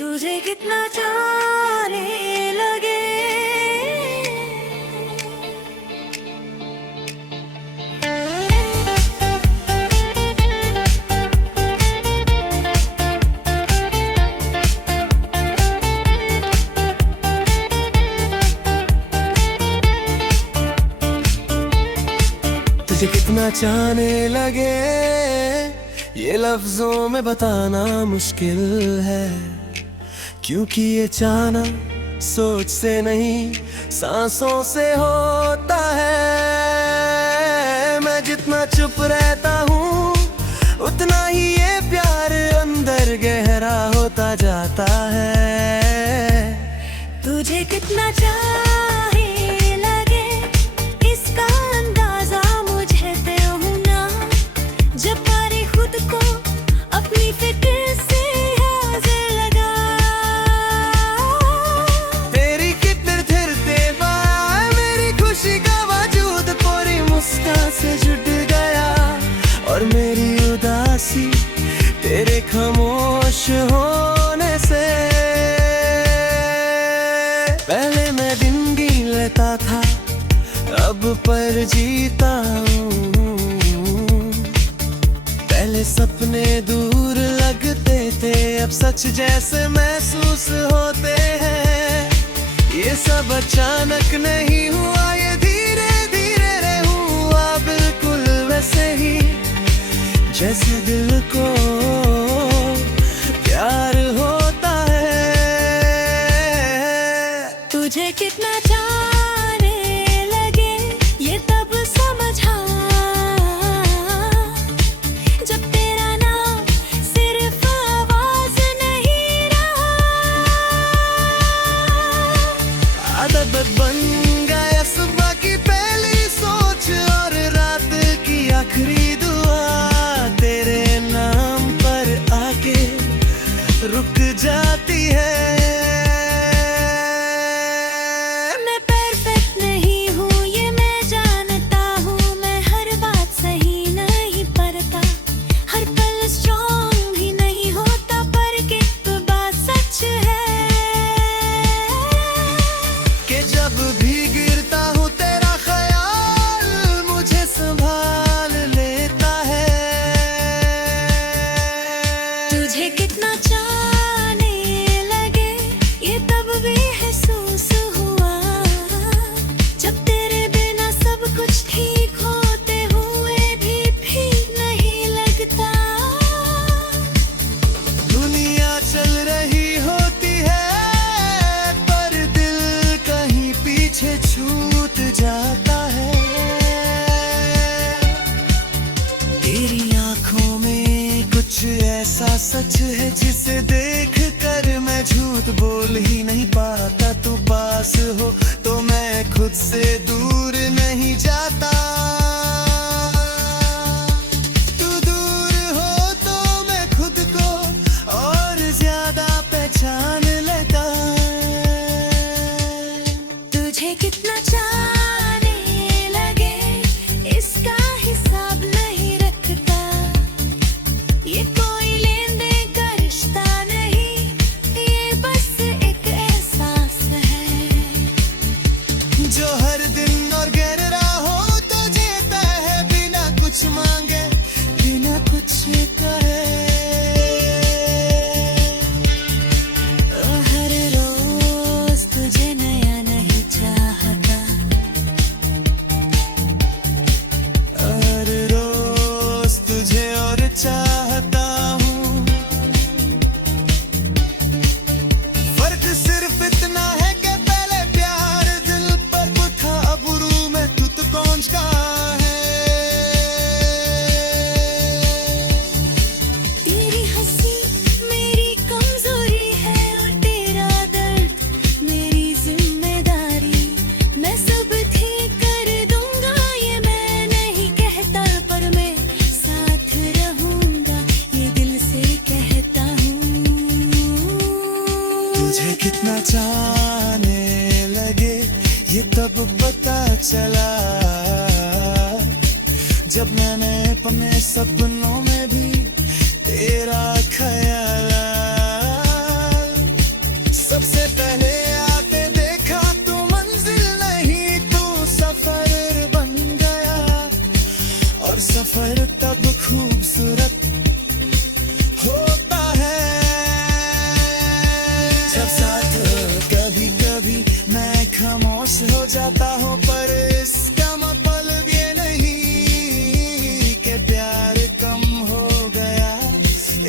तुझे कितना चाहने लगे। तुझे कितना चाहने लगे, ये लफ्जों में बताना मुश्किल है, क्योंकि ये चाहना सोच से नहीं सांसों से होता है। मैं जितना चुप रहता हूँ उतना ही ये प्यार अंदर गहरा होता जाता है। तुझे कितना चाहे लगे, इसका अंदाजा मुझे दे हूँ ना, जब पारे खुद को अपनी फिक्र से हाजिर लगा। तेरी कितने थिरते बाल, मेरी खुशी का वजूद पूरी मुस्कान से जुट गया, और मेरी उदासी तेरे खामोश होने से। पहले मैं दिन गिन लेता था, अब पर जीता हूँ। पहले सपने दूर लगते थे, अब सच जैसे महसूस होते हैं। ये सब अचानक नहीं हुआ, ये धीरे धीरे रे हुआ, बिल्कुल वैसे ही जैसे दिल को प्यार होता है। तुझे कितना चाहने लगे, ये तब समझा जब तेरा नाम सिर्फ आवाज नहीं रहा। आदत बन गया सुबह की पहली सोच, और रात की आखिरी दुआ तेरे नाम पर आके रुक जाती है। मैं परफेक्ट नहीं हूँ ये मैं जानता हूँ, मैं हर बात सही नहीं करता, हर पल स्ट्रॉन्ग भी नहीं होता, पर एक बात सच है कि जब भी गिरता हूँ तेरा ख्याल मुझे संभाल लेता है। तुझे कितना चाहने लगे, ये तब भी महसूस हुआ, जब तेरे बिना सब कुछ ठीक होते हुए भी नहीं लगता। दुनिया चल रही होती है, पर दिल कहीं पीछे छूट जाता है। तेरी आंखों में कुछ ऐसा सच है, जिसे देख कर मैं झूठ बोल ही नहीं पाता। तू पास हो तो मैं खुद से दूर नहीं जाता, तू दूर हो तो मैं खुद को और ज्यादा पहचान लेता। तुझे कितना चाहने लगे, इसका हिसाब नहीं रखता, ये कोई लेन देन का रिश्ता नहीं, ये बस एक एहसास है जो हर दिन और गहर राहों तो जीता है, बिना कुछ मांगे बिना कुछ कहे। हर रोज तुझे नया नहीं चाहता, हर रोज तुझे और चाहता हूँ। फर्क सिर्फ इतना है कि पहले प्यार दिल पर वो था, अब रूह में तू तो पहुँच गया है। तेरी हंसी मेरी कमजोरी है, और तेरा दर्द मेरी जिम्मेदारी, मैं सब ठीक कर दूंगा, ये मैं नहीं कहता, पर मैं साथ रहूंगा, ये दिल से कहता हूँ। तुझे कितना चाहने लगे, ये तब पता चला, जब मैंने अपने सपनों में भी तेरा ख्याल आया। और सफर तब खूबसूरत होता है जब साथ कभी कभी मैं खामोश हो जाता हूँ, पर इसका मतलब ये नहीं कि प्यार कम हो गया।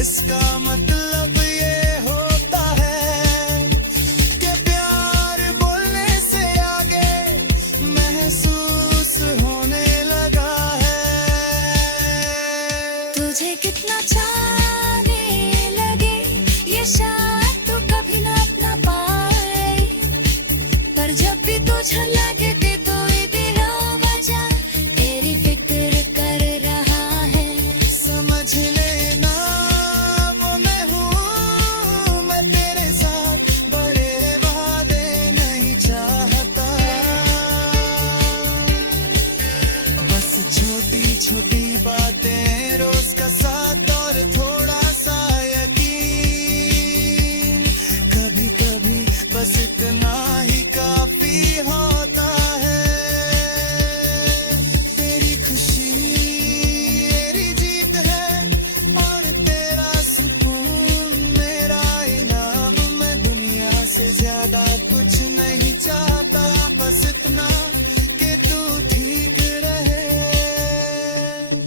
इसका मतलब ये होता है कि प्यार बोलने से आगे महसूस होने लगा है। तुझे कितना चाहने लगे ये शायद तू कभी ना अपना पाए, पर जब भी तुझे लगे कि तू ही बिना वजह तेरी फिक्र कर रहा है। समझ लेना वो मैं हूँ, मैं तेरे साथ बड़े वादे नहीं चाहता, बस छोटी छोटी बातें रोज का साथ और थोड़ा सा यकीन। कभी कभी बस इतना ही काफी होता है। तेरी खुशी मेरी जीत है और तेरा सुकून मेरा इनाम। मैं दुनिया से ज्यादा कुछ नहीं चाहता, बस इतना कि तू ठीक रहे।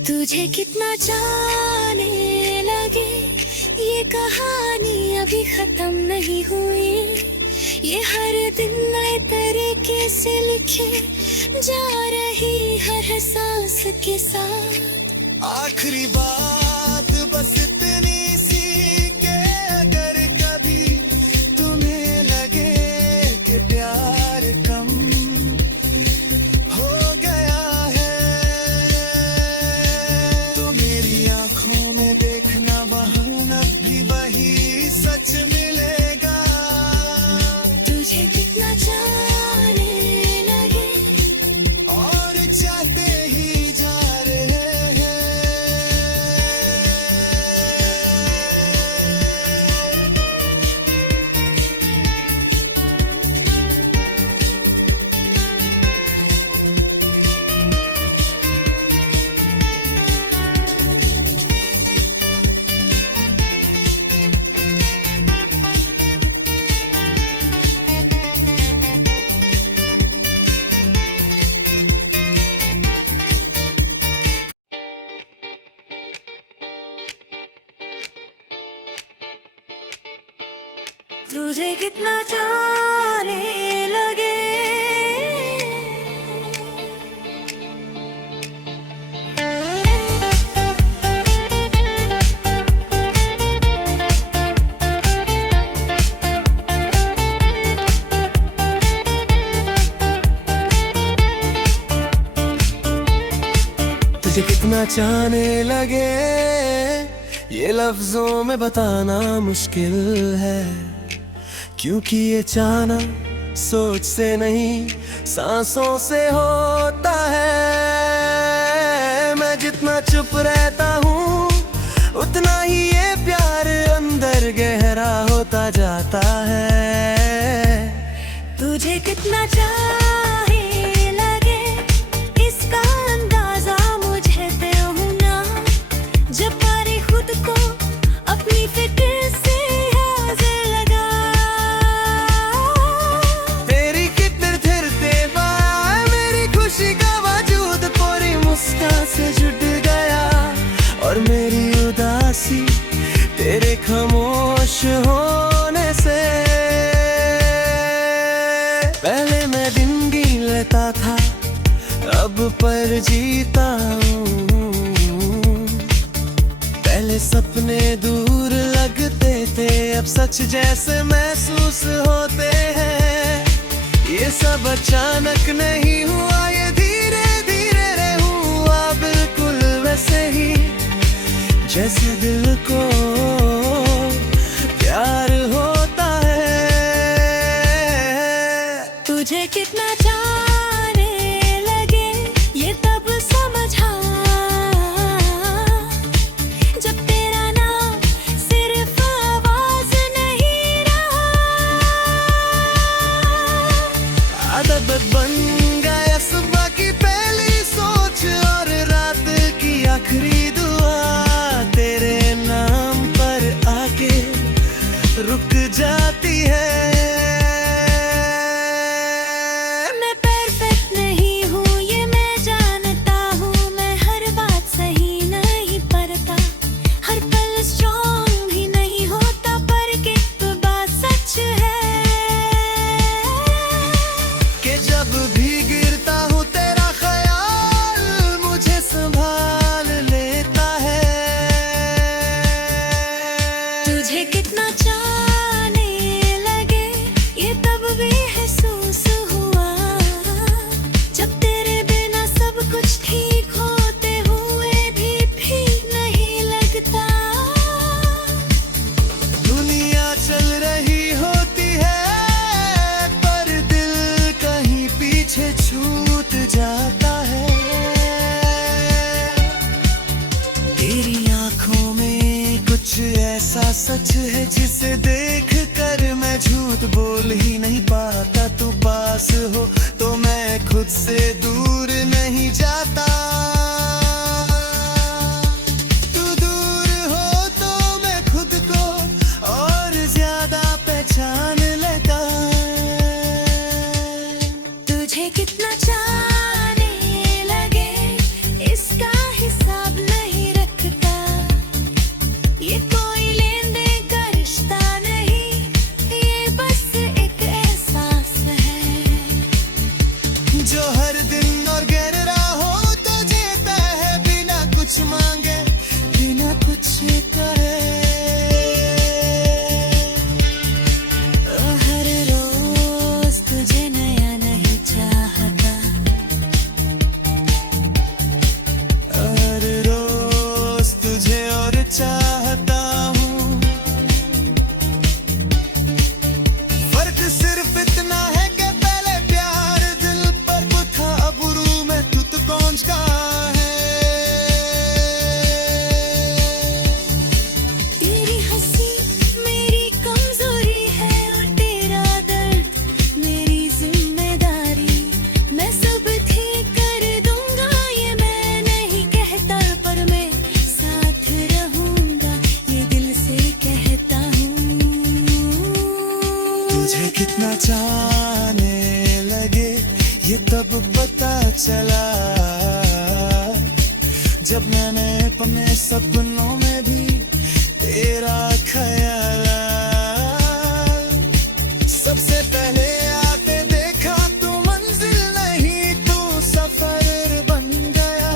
तुझे कितना जाने लगे ये कहानी अभी खत्म नहीं हुई, ये हर दिन नए तरीके से लिखे जा रही हर सांस के साथ। आखिरी बात बस इतनी सी कि अगर कभी तुम्हें लगे कि प्यार कम हो गया है, तो मेरी आंखों में देखना वहाँ भी वही सच मिलेगा। तुझे कितना जाने लगे और चाहते ही जा रहे हैं। तुझे कितना जाने लगे तुझे कितना चाहने लगे ये लफ्जों में बताना मुश्किल है, क्योंकि ये चाहना सोच से नहीं सांसों से होता है। मैं जितना चुप रहता हूँ उतना ही ये प्यार अंदर गहरा होता जाता है। तुझे कितना चाहे लगे इसका अंदाजा मुझे दे हूं ना, जब पारी खुद को अपनी फिक्र से हाजिर लगा। तेरी कितने थिरते बाल मेरी खुशी का वजूद पूरी मुस्कान से जुट गया, और मेरी उदासी तेरे खामोश होने से। पहले मैं दिन गिन लेता था अब पर जीता हूँ, पहले सपने दूर लगते थे अब सच जैसे महसूस होते हैं। ये सब अचानक नहीं हुआ, ये धीरे धीरे रे हुआ, बिल्कुल वैसे ही जैसे दिल को प्यार होता है। तुझे कितना जाने लगे ये तब समझा, जब तेरा नाम सिर्फ आवाज नहीं रहा। आदत बन गया सुबह की पहली सोच और रात की सच है जिसे देख कर मैं झूठ बोल ही नहीं पाता। तू पास हो तो मैं खुद से दूर नहीं जाता। तू दूर हो तो मैं खुद को और ज्यादा पहचान लेता। तुझे कितना चाहने लगे इसका हिसाब नहीं रखता। ये कोई लेन देन का रिश्ता नहीं, ये बस एक एहसास है जो हर दिन और गिर रहा हो तो जीता है बिना कुछ मांगे, बिना कुछ कहे। हर रोज तुझे नया नहीं चाहता। हर रोज तुझे और चाहता हूँ। फर्क सिर्फ इतना है कि पहले प्यार दिल पर वो था, अब रूह में तू तो पहुँचता है। तेरी हंसी मेरी कमजोरी है और तेरा दर्द मेरी जिम्मेदारी। मैं सब ठीक कर दूंगा ये मैं नहीं कहता, पर मैं साथ रहूंगा ये दिल से कहता हूँ। तुझे कितना चाहने लगे ये तब पता चला जब मैंने अपने सपनों में भी तेरा ख्याल आया। सबसे पहले आते देखा तू मंजिल नहीं तू सफर बन गया,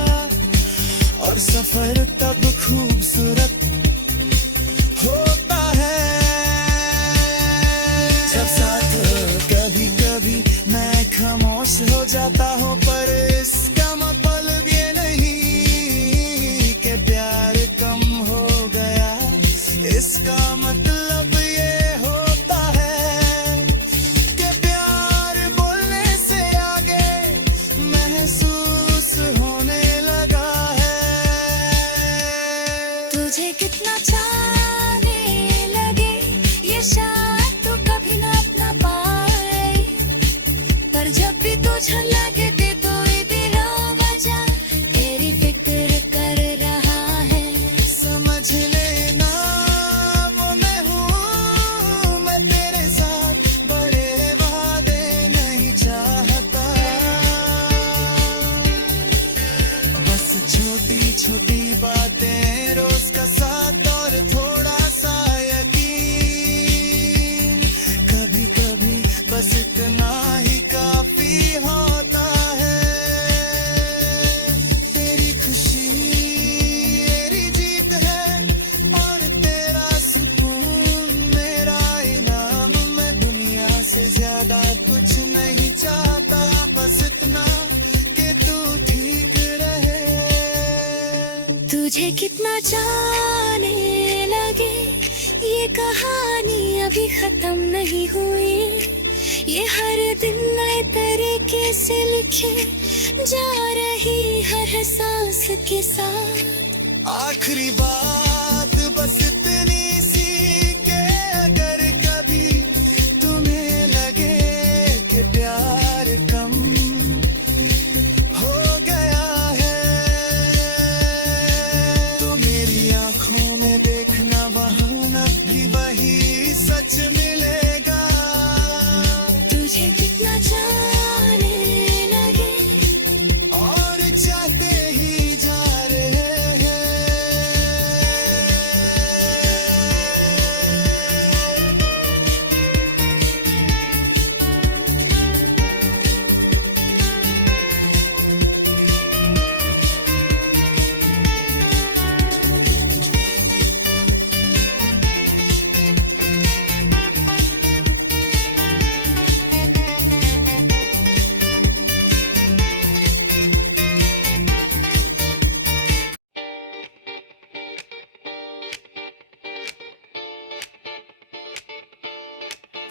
और सफर तब खूबसूरत होता है जब साथ हो। कभी कभी मैं खामोश हो जाता हूँ, पर इसका मतलब ये नहीं कि प्यार कम हो गया। इसका मतलब ये होता है कि प्यार बोलने से आगे महसूस होने लगा है। तुझे कितना चाहने लगे ये शायद तू कभी ना अपना पाए, पर जब भी तुझे लगे कि तू ही बिना वजह तेरी फिक्र कर रहा है। समझ लेना वो मैं हूँ, मैं तेरे साथ बड़े वादे नहीं चाहता। बस छोटी छोटी बातें रोज का साथ और थोड़ा सा यकीन। कभी कभी बस इतना ही काफी होता है। तेरी खुशी मेरी जीत है और तेरा सुकून मेरा इनाम। मैं दुनिया से ज्यादा कुछ नहीं चाहता, बस इतना कि तू ठीक रहे। तुझे कितना जाने लगे ये कहानी अभी खत्म नहीं हुई। ये हर दिन नए तरीके से लिखे जा रही हर सांस के साथ। आखिरी बात बस इतनी सी कि अगर कभी तुम्हें लगे कि प्यार कम हो गया है तो मेरी आंखों में देखना वहाँ भी वही सच मिलेगा। तुझे कितना जाने लगे और चाहते ही जा रहे हैं।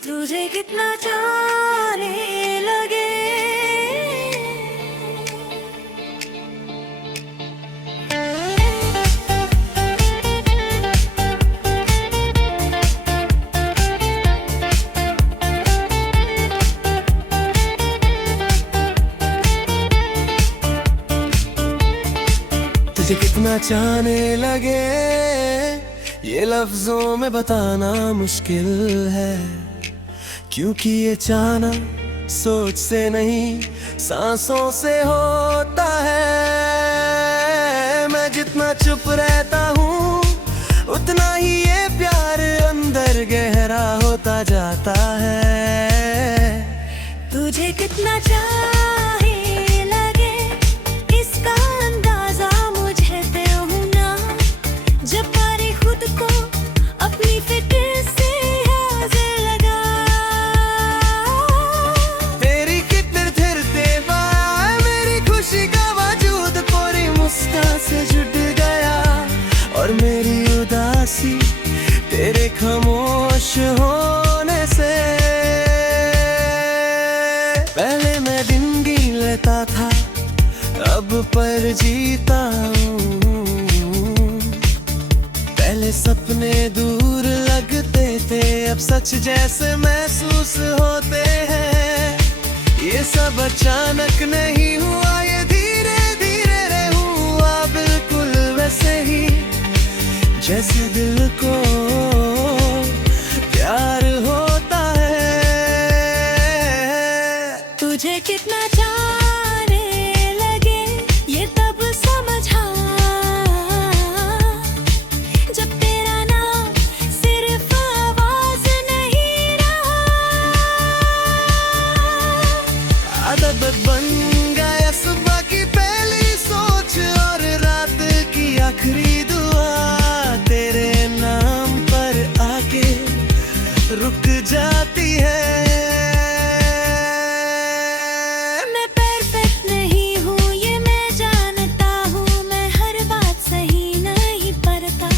तुझे कितना जाने लगे तुझे कितना चाहने लगे ये लफ्जों में बताना मुश्किल है, क्योंकि ये चाहना सोच से नहीं सांसों से होता है। मैं जितना चुप रहता हूँ उतना ही ये प्यार अंदर गहरा होता जाता है। तुझे कितना चाहे लगे इसका अंदाजा मुझे दे हूं ना, जब पारे खुद को अपनी फिक्र से हाजिर लगा। तेरी कितने थिरते बाल मेरी खुशी का वजूद पूरी मुस्कान से जुट गया, और मेरी उदासी तेरे खामोश होने से। पहले मैं दिन गिन लेता था अब पर जीता हूँ, पहले सपने दूर लगते थे अब सच जैसे महसूस होते हैं। ये सब अचानक नहीं हुआ, ये धीरे धीरे रे हुआ, बिल्कुल वैसे ही जैसे दिल को प्यार होता है। तुझे कितना चाहने लगे ये तब समझा, जब तेरा नाम सिर्फ आवाज नहीं रहा। आदत बन गया सुबह की पहली सोच और रात की आखिरी दुआ, तेरे नाम पर आके रुक जाती है। मैं परफेक्ट नहीं हूँ ये मैं जानता हूँ, मैं हर बात सही नहीं करता,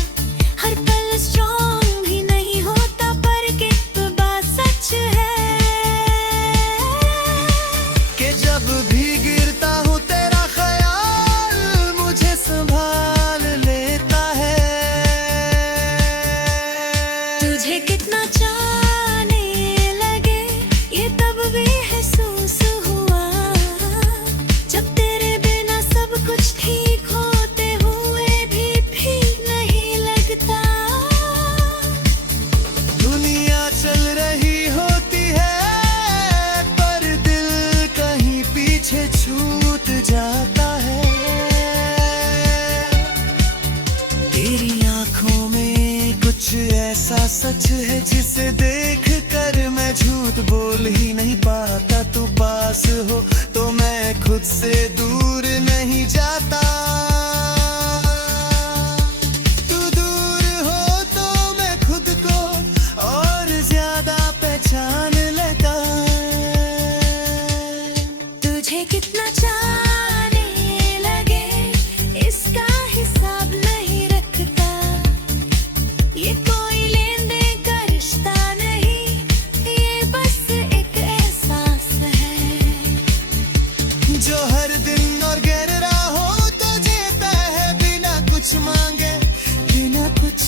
हर पल स्ट्रॉन्ग भी नहीं होता, पर एक बात सच है कि जब भी गिरता हूँ तेरा ख्याल मुझे संभाल लेता है। तुझे कितना चाहने लगे ये तब भी महसूस हुआ, जब तेरे बिना सब कुछ ठीक होते हुए भी नहीं लगता। दुनिया चल रही होती है पर दिल कहीं पीछे छूट जाता है। तेरी आंखों में कुछ ऐसा सच है जिसे देख कर मैं झूठ बोल ही नहीं पाता। तू पास हो तो मैं खुद से दूर नहीं जाता, तू दूर हो तो मैं खुद को और ज्यादा पहचान लेता। तुझे कितना चाहने लगे इसका हिसाब नहीं रखता, ये कोई लेन देन का रिश्ता नहीं, ये बस एक एहसास है जो हर दिन और गहर राहों तो जीता है बिना कुछ मांगे बिना कुछ